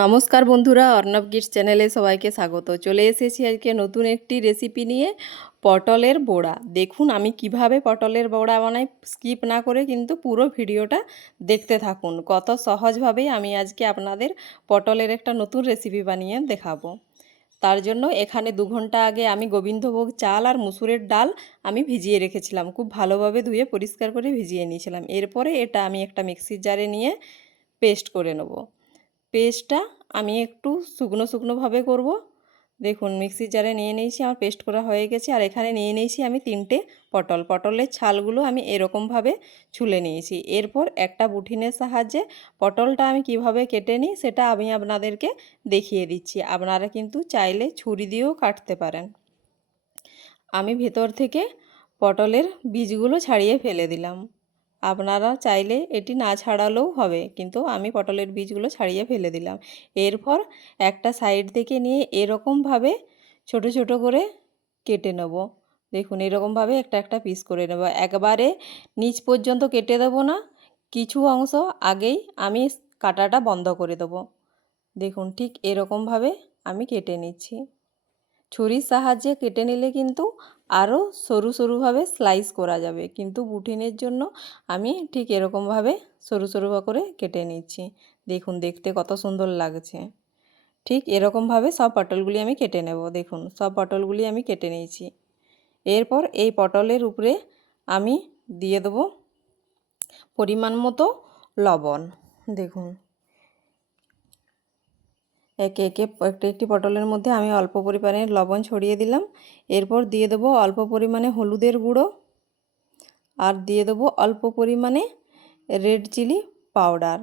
নমস্কার বন্ধুরা, অর্ণব গিটস চ্যানেলে সবাইকে স্বাগত। চলে এসেছি আজকে নতুন একটি রেসিপি নিয়ে, পটলের বড়া। দেখুন, আমি কীভাবে পটলের বড়া বানাই স্কিপ না করে কিন্তু পুরো ভিডিওটা দেখতে থাকুন। কত সহজভাবেই আমি আজকে আপনাদের পটলের একটা নতুন রেসিপি বানিয়ে দেখাবো। তার জন্য এখানে দু ঘণ্টা আগে আমি গোবিন্দভোগ চাল আর মুসুরের ডাল আমি ভিজিয়ে রেখেছিলাম। খুব ভালোভাবে ধুয়ে পরিষ্কার করে ভিজিয়ে নিয়েছিলাম। এরপরে এটা আমি একটা মিক্সির জারে নিয়ে পেস্ট করে নেব। পেস্টটা আমি একটু শুকনো শুকনোভাবে করব। দেখুন, মিক্সির জারে নিয়ে নিয়েছি, আমার পেস্ট করা হয়ে গেছে। আর এখানে নিয়ে নিয়েছি আমি তিনটে পটল। পটলের ছালগুলো আমি এরকমভাবে ছুলে নিয়েছি। এরপর একটা বুঠিনের সাহায্যে পটলটা আমি কীভাবে কেটে নিই সেটা আমি আপনাদেরকে দেখিয়ে দিচ্ছি। আপনারা কিন্তু চাইলে ছুরি দিয়েও কাটতে পারেন। আমি ভেতর থেকে পটলের বীজগুলো ছাড়িয়ে ফেলে দিলাম। আপনারা চাইলে এটি না ছাড়ালেও হবে। কিন্তু আমি পটলের বীজগুলো ছাড়িয়ে ফেলে দিলাম। এরপর একটা সাইড থেকে নিয়ে এরকমভাবে ছোট ছোট করে কেটে নেব। দেখুন, এরকমভাবে একটা একটা পিস করে নেব। একবারে নিচ পর্যন্ত কেটে দেবো না। কিছু অংশ আগেই আমি কাটাটা বন্ধ করে দেবো। দেখুন, ঠিক এরকমভাবে আমি কেটে নিচ্ছি। ছুরির সাহায্যে কেটে নিলে কিন্তু আরও সরু সরুভাবে স্লাইস করা যাবে। কিন্তু বুটিনের জন্য আমি ঠিক এরকমভাবে সরু সরু করে কেটে নিচ্ছি। দেখুন, দেখতে কত সুন্দর লাগছে। ঠিক এরকমভাবে সব পটলগুলি আমি কেটে নেব। দেখুন, সব পটলগুলি আমি কেটে নিয়েছি। এরপর এই পটলের উপরে আমি দিয়ে দেবো পরিমাণ মতো লবণ। দেখুন একে একে একটি একটি পটলের মধ্যে আমি অল্প পরিমাণে লবণ ছড়িয়ে দিলাম। এরপর দিয়ে দেবো অল্প পরিমাণে হলুদের গুঁড়ো আর দিয়ে দেবো অল্প পরিমাণে রেড চিলি পাউডার।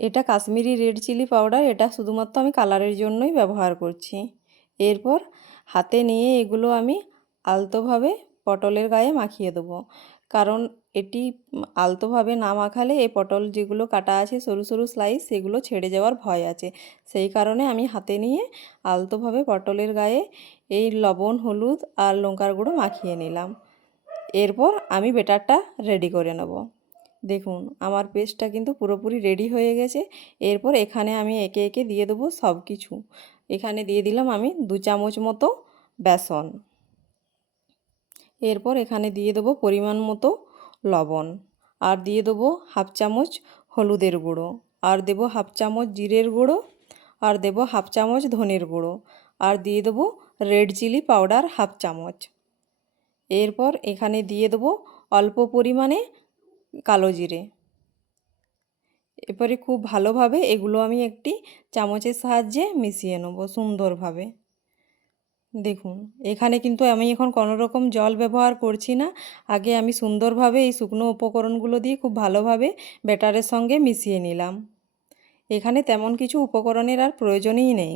এটা কাশ্মীরি রেড চিলি পাউডার, এটা শুধুমাত্র আমি কালারের জন্যই ব্যবহার করছি। এরপর হাতে নিয়ে এগুলো আমি আলতোভাবে পটলের গায়ে মাখিয়ে দেবো। কারণ এটি আলতোভাবে না মাখালে এই পটল যেগুলো কাটা আছে সরু সরু স্লাইস সেগুলো ছেড়ে যাওয়ার ভয় আছে। সেই কারণে আমি হাতে নিয়ে আলতোভাবে পটলের গায়ে এই লবণ, হলুদ আর লঙ্কার গুঁড়ো মাখিয়ে নিলাম। এরপর আমি বেটারটা রেডি করে নেব। দেখুন, আমার পেস্টটা কিন্তু পুরোপুরি রেডি হয়ে গেছে। এরপর এখানে আমি একে একে দিয়ে দেবো সব কিছু এখানে দিয়ে দিলাম আমি দু চামচ মতো বেসন। এরপর এখানে দিয়ে দেবো পরিমাণ মতো লবণ। আর দিয়ে দেবো হাফ চামচ হলুদের গুঁড়ো। আর দেবো হাফ চামচ জিরের গুঁড়ো। আর দেবো হাফ চামচ ধনের গুঁড়ো। আর দিয়ে দেবো রেড চিলি পাউডার হাফ চামচ। এরপর এখানে দিয়ে দেবো অল্প পরিমাণে কালো জিরে। এরপরে খুব ভালোভাবে এগুলো আমি একটি চামচের সাহায্যে মিশিয়ে নেব সুন্দরভাবে। দেখুন, এখানে কিন্তু আমি এখন কোনো রকম জল ব্যবহার করছি না। আগে আমি সুন্দরভাবে এই শুকনো উপকরণগুলো দিয়ে খুব ভালোভাবে ব্যাটারের সঙ্গে মিশিয়ে নিলাম। এখানে তেমন কিছু উপকরণের আর প্রয়োজনই নেই।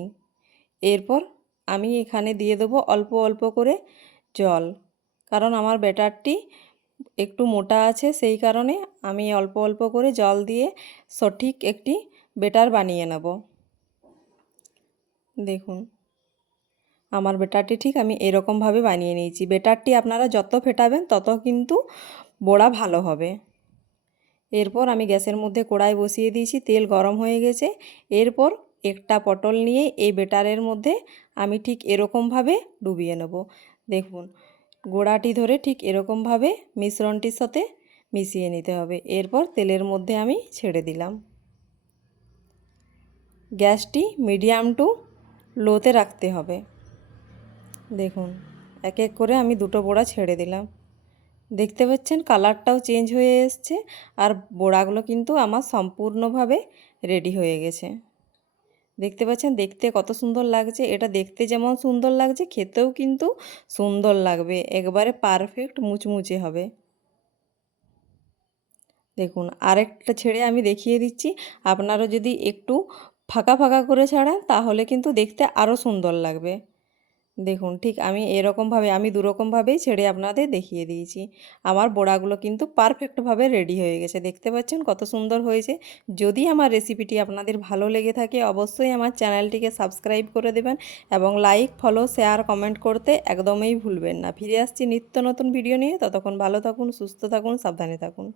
এরপর আমি এখানে দিয়ে দেবো অল্প অল্প করে জল। কারণ আমার ব্যাটারটি একটু মোটা আছে, সেই কারণে আমি অল্প অল্প করে জল দিয়ে সঠিক একটি বেটার বানিয়ে নেব। দেখুন আমার বেটারটি ঠিক আমি এরকমভাবে বানিয়ে নিয়েছি। বেটারটি আপনারা যত ফেটাবেন তত কিন্তু বড়া ভালো হবে। এরপর আমি গ্যাসের মধ্যে কড়াই বসিয়ে দিয়েছি, তেল গরম হয়ে গেছে। এরপর একটা পটল নিয়ে এই বেটারের মধ্যে আমি ঠিক এরকমভাবে ডুবিয়ে নেব। দেখুন, গোড়াটি ধরে ঠিক এরকমভাবে মিশ্রণটির সাথে মিশিয়ে নিতে হবে। এরপর তেলের মধ্যে আমি ছেড়ে দিলাম। গ্যাসটি মিডিয়াম টু লোতে রাখতে হবে। দেখুন এক এক করে আমি দুটো বোড়া ছেড়ে দিলাম। দেখতে পাচ্ছেন কালারটাও চেঞ্জ হয়ে এসছে আর বোড়াগুলো কিন্তু আমার সম্পূর্ণভাবে রেডি হয়ে গেছে। দেখতে পাচ্ছেন, দেখতে কত সুন্দর লাগছে। এটা দেখতে যেমন সুন্দর লাগছে, খেতেও কিন্তু সুন্দর লাগবে। একবারে পারফেক্ট মুচমুচে হবে। দেখুন, আরেকটা ছেড়ে আমি দেখিয়ে দিচ্ছি। আপনারও যদি একটু ফাঁকা ফাঁকা করে ছাড়ান, তাহলে কিন্তু দেখতে আরও সুন্দর লাগবে। দেখুন, ঠিক আমি এরকমভাবে, আমি দুরকমভাবেই ছেড়ে আপনাদের দেখিয়ে দিয়েছি। আমার বড়াগুলো কিন্তু পারফেক্টভাবে রেডি হয়ে গেছে। দেখতে পাচ্ছেন কত সুন্দর হয়েছে। যদি আমার রেসিপিটি আপনাদের ভালো লেগে থাকে, অবশ্যই আমার চ্যানেলটিকে সাবস্ক্রাইব করে দেবেন এবং লাইক ফলো শেয়ার কমেন্ট করতে একদমই ভুলবেন না। ফিরে আসছি নিত্য নতুন ভিডিও নিয়ে। ততক্ষণ ভালো থাকুন, সুস্থ থাকুন, সাবধানে থাকুন।